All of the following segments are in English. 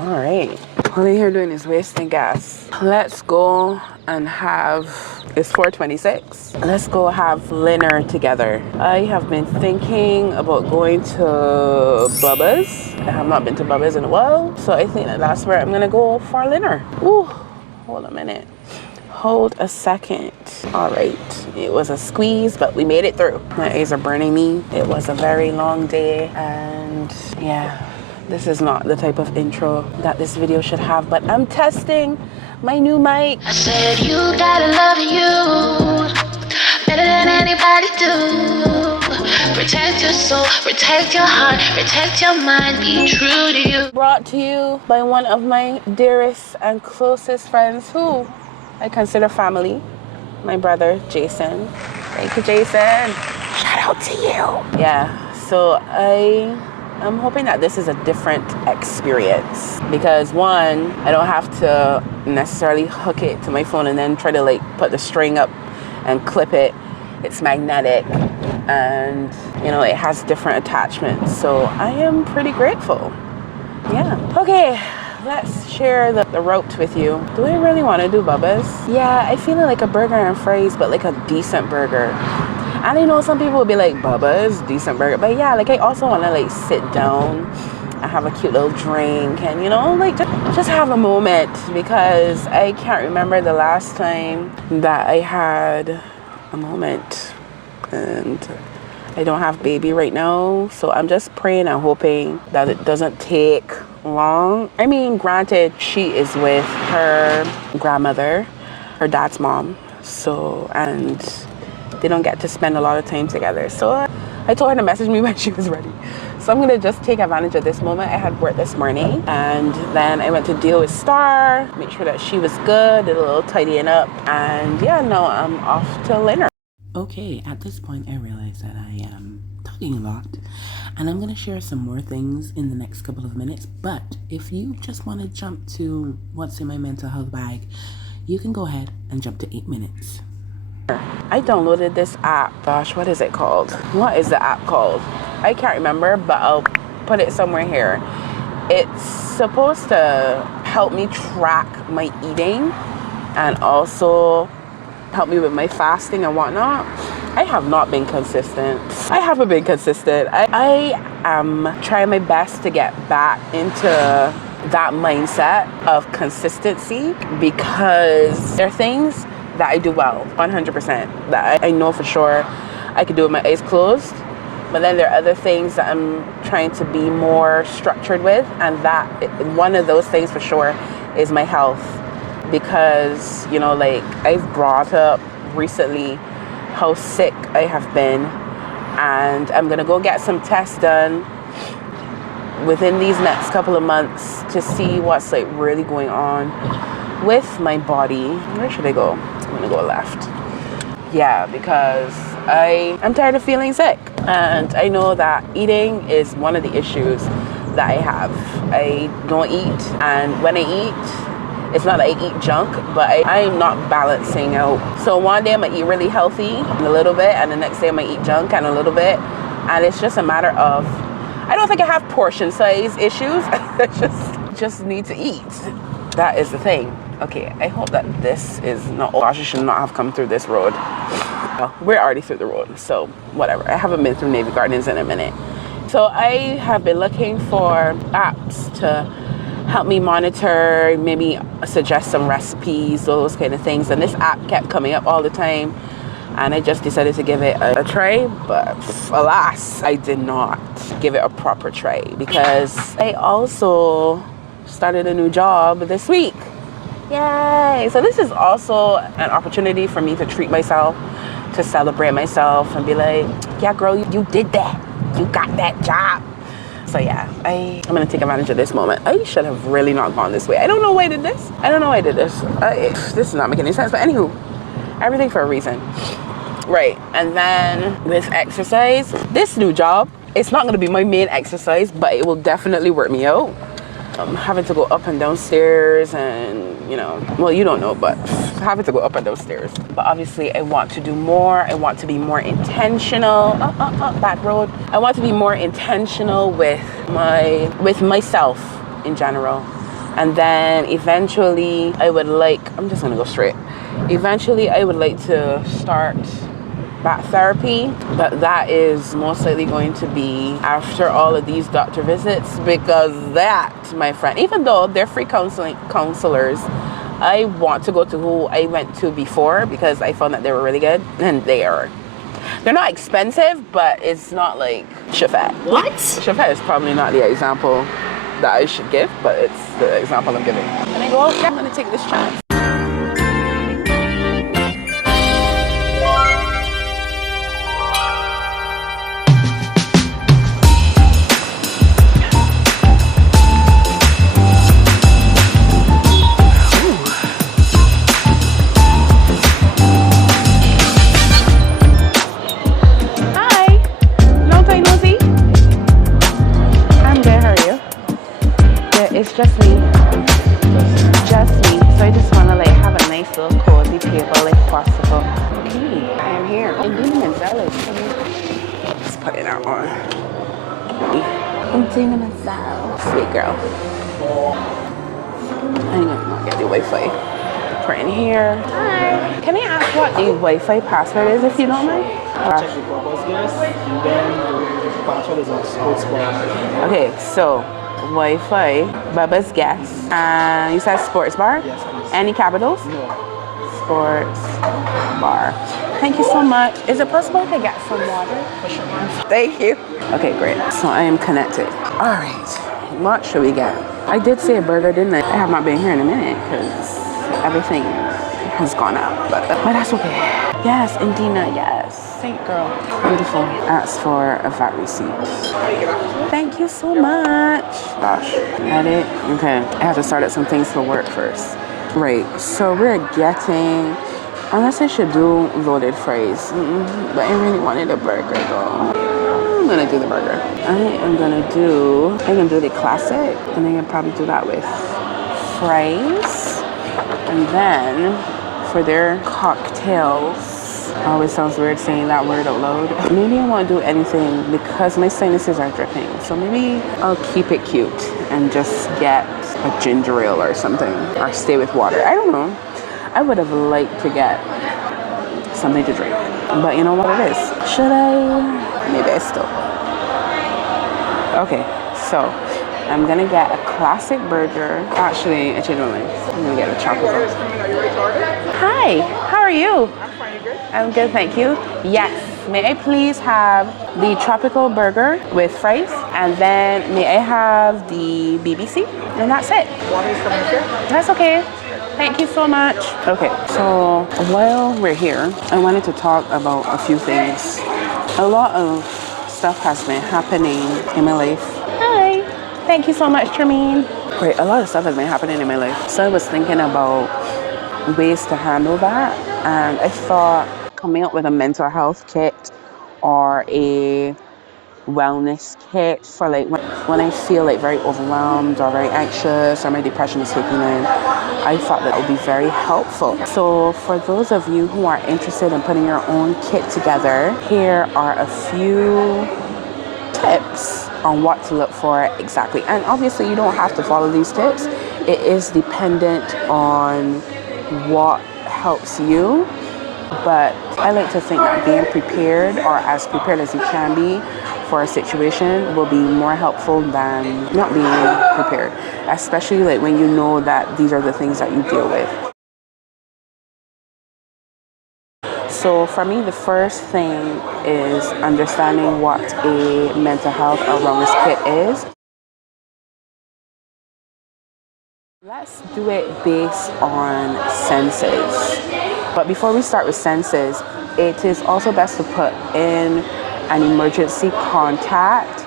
All right. All I'm here doing is wasting gas. Let's go and have, it's 4:26. Let's go have dinner together. I have been thinking about going to Bubba's. I have not been to Bubba's in a while, so I think that's where I'm gonna go for dinner. Ooh, hold a minute. Hold a second. All right, it was a squeeze, but we made it through. My eyes are burning me. It was a very long day, and yeah, this is not the type of intro that this video should have, but I'm testing my new mic. I said you gotta love you better than anybody do. Protect your soul, protect your heart, protect your mind, be true to you. Brought to you by one of my dearest and closest friends who I consider family, my brother, Jason. Thank you, Jason. Shout out to you. Yeah, so I'm hoping that this is a different experience because one, I don't have to necessarily hook it to my phone and then try to like put the string up and clip it. It's magnetic and you know, it has different attachments. So I am pretty grateful. Yeah. Okay. Let's share the route with you. Do I really want to do Bubba's? Yeah, I feel like a burger and fries, but like a decent burger. And I know some people will be like, Bubba's, decent burger. But yeah, like I also want to like sit down and have a cute little drink and, you know, like just have a moment because I can't remember the last time that I had a moment. And I don't have baby right now. So I'm just praying and hoping that it doesn't take long. I mean, granted, she is with her grandmother, her dad's mom. So, and they don't get to spend a lot of time together. So I told her to message me when she was ready. So I'm gonna just take advantage of this moment. I had work this morning and then I went to deal with Star, make sure that she was good, did a little tidying up. And yeah, no, I'm off to dinner. Okay, at this point I realize that I am talking a lot and I'm gonna share some more things in the next couple of minutes, but if you just wanna jump to what's in my mental health bag, you can go ahead and jump to 8 minutes. I downloaded this app. Gosh, what is it called? What is the app called? I can't remember, but I'll put it somewhere here. It's supposed to help me track my eating and also help me with my fasting and whatnot. I have not been consistent. I haven't been consistent. I am trying my best to get back into that mindset of consistency because there are things that I do well, 100%, that I know for sure I could do with my eyes closed. But then there are other things that I'm trying to be more structured with, and that one of those things for sure is my health. Because, you know, like I've brought up recently how sick I have been, and I'm gonna go get some tests done within these next couple of months to see what's like really going on with my body. Where should I go? I'm gonna go left. Yeah, because I'm tired of feeling sick, and I know that eating is one of the issues that I have. I don't eat, and when I eat, it's not that I eat junk, but I'm not balancing out. So one day I'm gonna eat really healthy and a little bit, and the next day I'm gonna eat junk and a little bit, and it's just a matter of, I don't think I have portion size issues. I just need to eat. That is the thing. Okay, I hope that this is not, oh gosh, I should not have come through this road. Well, we're already through the road, so whatever. I haven't been through Navy Gardens in a minute. So I have been looking for apps to help me monitor, maybe suggest some recipes, those kind of things. And this app kept coming up all the time. And I just decided to give it a try, but alas, I did not give it a proper try because I also started a new job this week. Yay! So this is also an opportunity for me to treat myself, to celebrate myself and be like, yeah, girl, you did that. You got that job. So yeah, I'm gonna take advantage of this moment. I should have really not gone this way. I don't know why I did this. This is not making any sense, but anywho, everything for a reason. Right, and then with exercise, this new job, it's not gonna be my main exercise, but it will definitely work me out. Having to go up and down stairs and, you know, well, you don't know, but having to go up and down stairs. But obviously I want to do more. I want to be more intentional. Back road. I want to be more intentional with myself in general. And then eventually I'm just gonna go straight. Eventually I would like to start back therapy, but that is most likely going to be after all of these doctor visits, because that, my friend, even though they're free counselors, I want to go to who I went to before because I found that they were really good, and they're not expensive, but it's not like Shafat. What? Shafat is probably not the example that I should give, but it's the example I'm giving. And I go, okay, I'm gonna take this chance. It's just me. So I just want to like have a nice little cozy table if possible. Okay, I am here. Indina Menzel is Let's put it out on. Indina Menzel. Sweet girl. I'm gonna get the Wi-Fi. Put in here. Hi. Can I ask what the Wi-Fi password is if you don't mind? Check the Bubbles guest, and then the password is on sports bar. Okay, so Wi-Fi, Bubba's Guest, and you said sports bar? Yes, please. Any capitals? No. Sports bar. Thank you so much. Is it possible to get some water? For sure. Thank you. Okay, great. So I am connected. All right. What should we get? I did say a burger, didn't I? I have not been here in a minute because everything has gone up, but that's okay. Yes, Indina, yes. Thank girl. Beautiful. Ask for a VAT receipt. Thank you so much. Gosh. Edit. Okay. I have to start at some things for work first. Right. So we're getting, unless I should do loaded fries, but I really wanted a burger though. I'm gonna do the burger. I'm gonna do the classic, and I'm gonna probably do that with fries. And then for their cocktails, always sounds weird saying that word out loud. Maybe I won't do anything because my sinuses are dripping. So maybe I'll keep it cute and just get a ginger ale or something, or stay with water. I don't know. I would have liked to get something to drink, but you know what it is. Should I? Maybe I still. Okay, so I'm gonna get a classic burger. Actually, I changed my mind. I'm gonna get a chocolate. Hi, how are you? I'm good, thank you. Yes, may I please have the tropical burger with fries, and then may I have the BBC, and that's it. Water is coming here? That's okay. Thank you so much. Okay, so while we're here, I wanted to talk about a few things. A lot of stuff has been happening in my life. Hi. Thank you so much, Tremaine. Great, a lot of stuff has been happening in my life. So I was thinking about ways to handle that, and I thought coming up with a mental health kit or a wellness kit for like when I feel like very overwhelmed or very anxious or my depression is kicking in. I thought that would be very helpful. So for those of you who are interested in putting your own kit together, here are a few tips on what to look for exactly. And obviously you don't have to follow these tips. It is dependent on what helps you. But I like to think that being prepared, or as prepared as you can be for a situation, will be more helpful than not being prepared, especially like when you know that these are the things that you deal with. So for me, the first thing is understanding what a mental health or wellness kit is. Let's do it based on senses. But before we start with senses, it is also best to put in an emergency contact,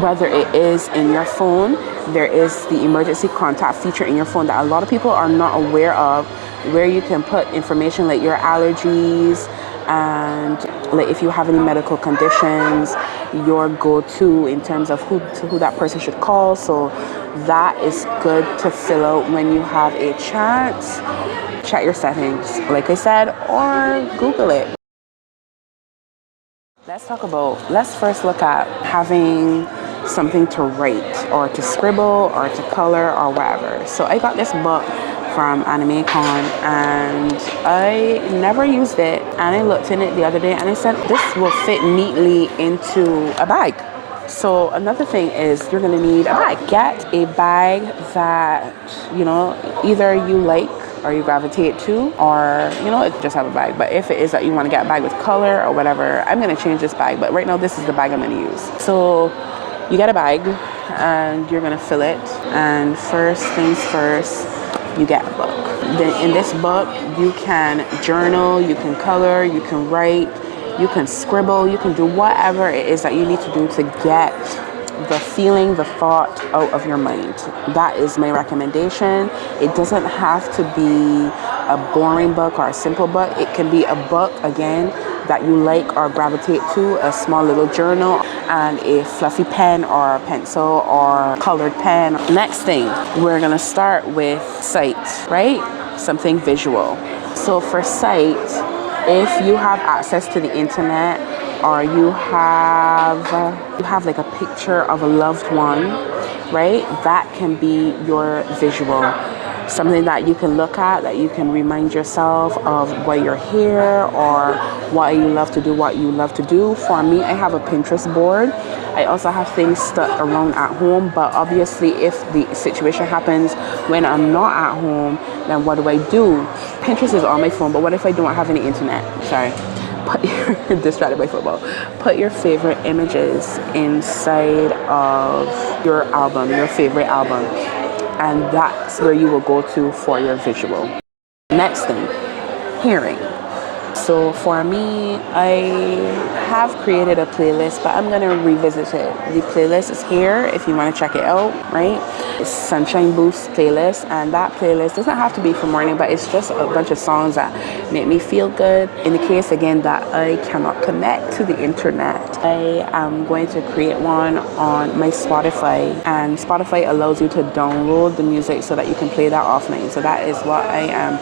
whether it is in your phone. There is the emergency contact feature in your phone that a lot of people are not aware of, where you can put information like your allergies and like if you have any medical conditions, your go-to in terms of who that person should call. So that is good to fill out when you have a chance. Check your settings, like I said, or Google it. Let's first look at having something to write or to scribble or to color or whatever. So I got this book from AnimeCon and I never used it, and I looked in it the other day and I said this will fit neatly into a bag. So another thing is you're gonna need a bag. Get a bag that, you know, either you like or you gravitate to, or, you know, just have a bag. But if it is that you want to get a bag with color or whatever, I'm gonna change this bag, but right now this is the bag I'm gonna use. So you get a bag and you're gonna fill it, and first things first, you get a book. Then in this book, you can journal, you can color, you can write, you can scribble, you can do whatever it is that you need to do to get the feeling, the thought out of your mind. That is my recommendation. It doesn't have to be a boring book or a simple book. It can be a book, again, that you like or gravitate to, a small little journal, and a fluffy pen or a pencil or colored pen. Next thing, we're gonna start with sight, right? Something visual. So for sight, if you have access to the internet, or you have like a picture of a loved one, right? That can be your visual. Something that you can look at, that you can remind yourself of why you're here or what you love to do, what you love to do. For me, I have a Pinterest board. I also have things stuck around at home, but obviously if the situation happens when I'm not at home, then what do? Pinterest is on my phone, but what if I don't have any internet? Sorry. Distracted by football. Put your favorite images inside of your album, your favorite album, and that's where you will go to for your visual. Next thing, hearing. So for me, I have created a playlist, but I'm gonna revisit it. The playlist is here if you wanna check it out, right? It's Sunshine Boost playlist, and that playlist doesn't have to be for morning, but it's just a bunch of songs that make me feel good. In the case, again, that I cannot connect to the internet, I am going to create one on my Spotify, and Spotify allows you to download the music so that you can play that offline. So that is what I am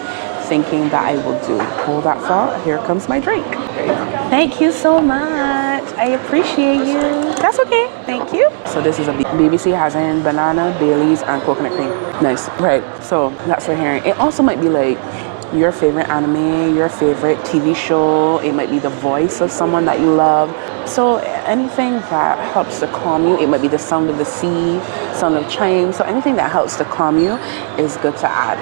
thinking that I will do. Hold that thought. Here comes my drink. There you go. Thank you so much. I appreciate you. That's okay. Thank you. So this is a BBC has in banana, Baileys, and coconut cream. Nice. Right. So that's for hearing. It also might be like your favorite anime, your favorite TV show. It might be the voice of someone that you love. So anything that helps to calm you, it might be the sound of the sea, sound of chimes. So anything that helps to calm you is good to add.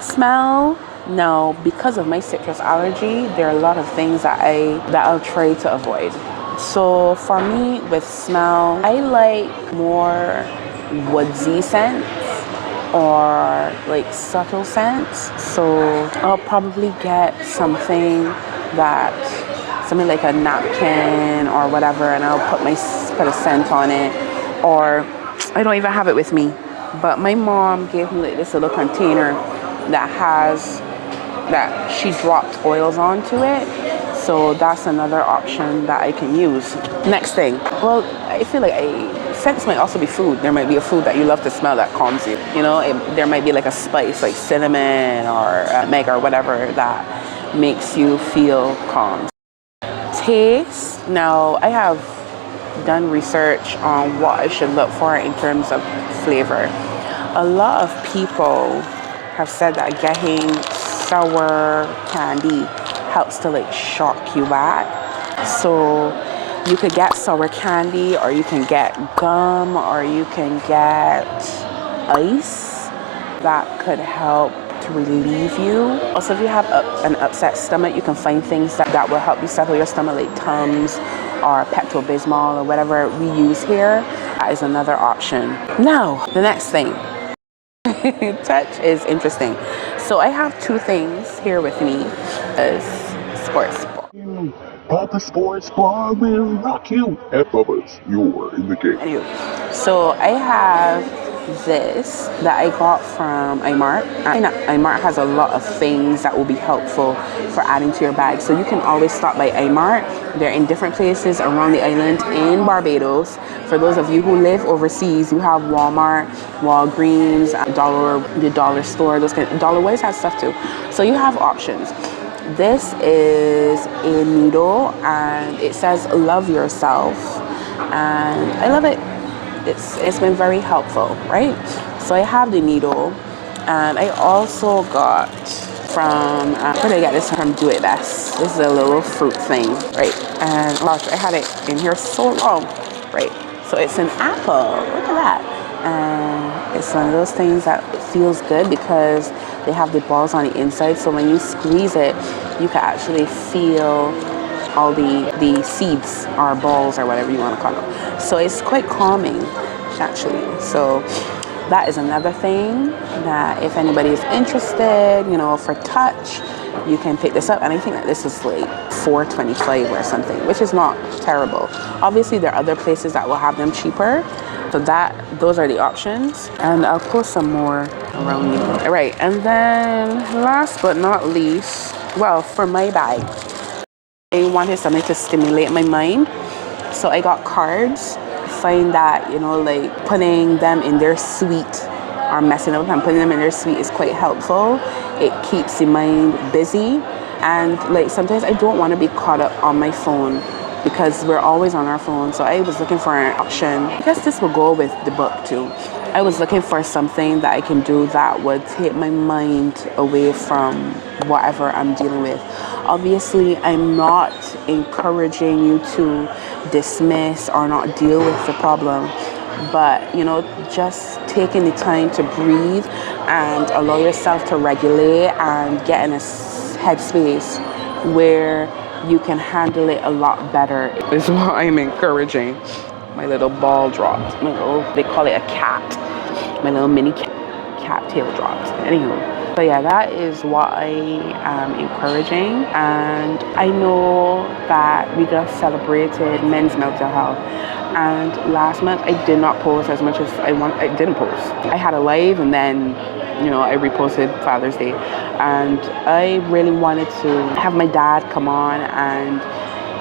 Smell, no, because of my citrus allergy, there are a lot of things that I'll try to avoid. So for me, with smell, I like more woodsy scents or like subtle scents. So I'll probably get something like a napkin or whatever, and I'll put a scent on it. Or I don't even have it with me, but my mom gave me like this little container that she dropped oils onto it. So that's another option that I can use. Next thing, well, I feel like scents might also be food. There might be a food that you love to smell that calms you. You know, there might be like a spice like cinnamon or nutmeg or whatever that makes you feel calm. Taste, now I have done research on what I should look for in terms of flavor. A lot of people have said that getting sour candy helps to like shock you back. So you could get sour candy, or you can get gum, or you can get ice that could help to relieve you. Also, if you have an upset stomach, you can find things that will help you settle your stomach, like Tums or Pepto-Bismol or whatever we use here. That is another option. Now, the next thing. Touch is interesting. So I have two things here with me. Is sports. Bubba Sports Bar will rock you. At Bubba's, you're in the game. Anyway, so I have this that I got from iMart. iMart has a lot of things that will be helpful for adding to your bag. So you can always stop by iMart. They're in different places around the island in Barbados. For those of you who live overseas, you have Walmart, Walgreens, the dollar store, Dollar Wise has stuff too. So you have options. This is a needle and it says love yourself. and I love it. It's been very helpful, right? So I have the needle, and I also got from, where did I get this from? Do It Best. This is a little fruit thing, right? And gosh, I had it in here so long, right? So it's an apple, look at that. And it's one of those things that feels good because they have the balls on the inside. So when you squeeze it, you can actually feel all the seeds or balls or whatever you want to call them. So it's quite calming, actually. So that is another thing that if anybody is interested, you know, for touch, you can pick this up. And I think that this is like $4.25 or something, which is not terrible. Obviously, there are other places that will have them cheaper. So those are the options. And I'll post some more around you. All right, and then last but not least, well, for my bag, I wanted something to stimulate my mind. So I got cards. I find that, you know, like putting them in their suite or messing up and putting them in their suite is quite helpful. It keeps the mind busy. And like sometimes I don't want to be caught up on my phone because we're always on our phone. So I was looking for an option. I guess this will go with the book too. I was looking for something that I can do that would take my mind away from whatever I'm dealing with. Obviously, I'm not encouraging you to dismiss or not deal with the problem, but, you know, just taking the time to breathe and allow yourself to regulate and get in a headspace where you can handle it a lot better is what I'm encouraging. My little ball dropped. They call it a cat. My little mini cat tail dropped. Anywho. So yeah, that is what I am encouraging. And I know that we just celebrated Men's Mental Health. And last month I did not post as much as I didn't post. I had a live and then, you know, I reposted Father's Day. And I really wanted to have my dad come on and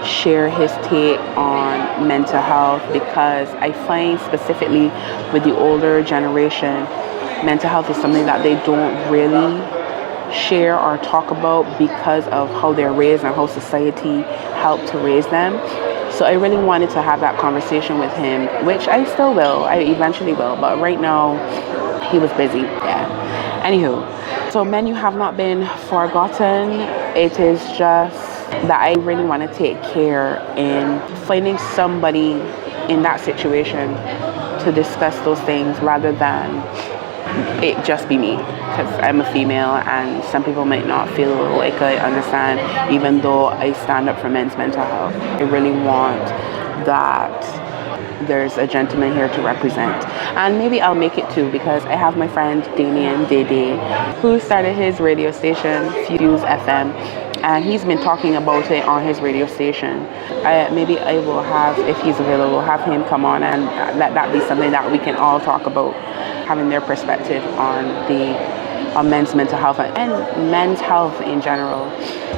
share his take on mental health, because I find specifically with the older generation, mental health is something that they don't really share or talk about because of how they're raised and how society helped to raise them. So I really wanted to have that conversation with him, which I still will. I eventually will. But right now, he was busy. Yeah. Anywho, so men, you have not been forgotten. It is just that I really want to take care in finding somebody in that situation to discuss those things rather than it just be me, because I'm a female and some people might not feel like I understand, even though I stand up for men's mental health. I really want that there's a gentleman here to represent, and maybe I'll make it too, because I have my friend Damien Dede, who started his radio station, Fuse FM, and he's been talking about it on his radio station. Maybe I will have, if he's available, have him come on and let that be something that we can all talk about, having their perspective on men's mental health and men's health in general.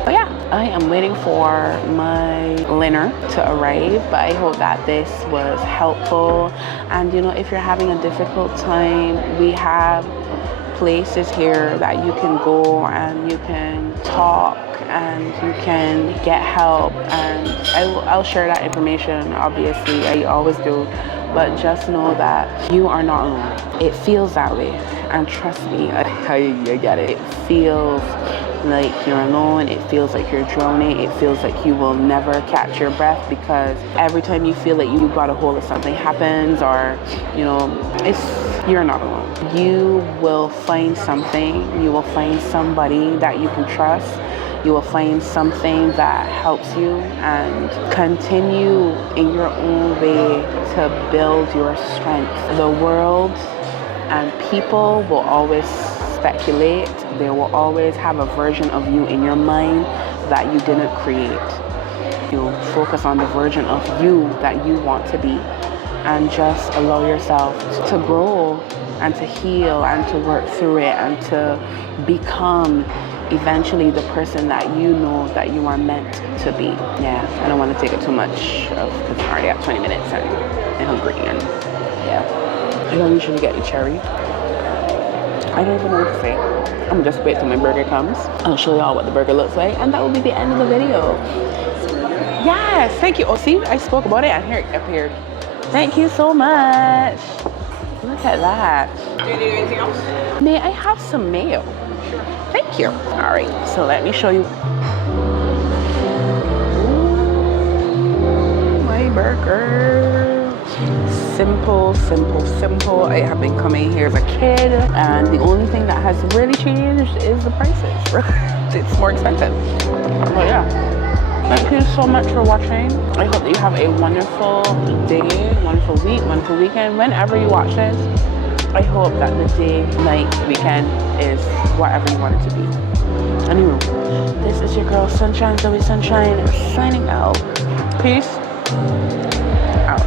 But yeah, I am waiting for my dinner to arrive, but I hope that this was helpful. And you know, if you're having a difficult time, we have places here that you can go and you can talk and you can get help, and I'll share that information, obviously, I always do, but just know that you are not alone. It feels that way, and trust me, I get it. It feels like you're alone, it feels like you're drowning, it feels like you will never catch your breath, because every time you feel like you got a hold of something happens, or you know, you're not alone. You will find something, you will find somebody that you can trust, you will find something that helps you, and continue in your own way to build your strength. The world and people will always speculate. They will always have a version of you in your mind that you didn't create. You focus on the version of you that you want to be, and just allow yourself to grow and to heal and to work through it and to become eventually the person that you know that you are meant to be. Yeah, I don't want to take it too much because I'm already at 20 minutes and I'm hungry, and yeah. I don't usually get the cherry. I don't even know what to say. I'm just wait till my burger comes. I'll show y'all what the burger looks like, and that will be the end of the video. Yes, thank you. Oh, see, I spoke about it and here it appeared. Thank you so much. Look at that. Do you need anything else? May I have some mayo? Sure. Thank you. All right, so let me show you. Ooh, my burger. Simple, simple, simple. I have been coming here as a kid, and the only thing that has really changed is the prices. It's more expensive. But yeah. Thank you so much for watching. I hope that you have a wonderful day, wonderful week, wonderful weekend. Whenever you watch this, I hope that the day, night, weekend is whatever you want it to be. Anyway, this is your girl Sunshine, Zoe Sunshine, signing out. Peace out.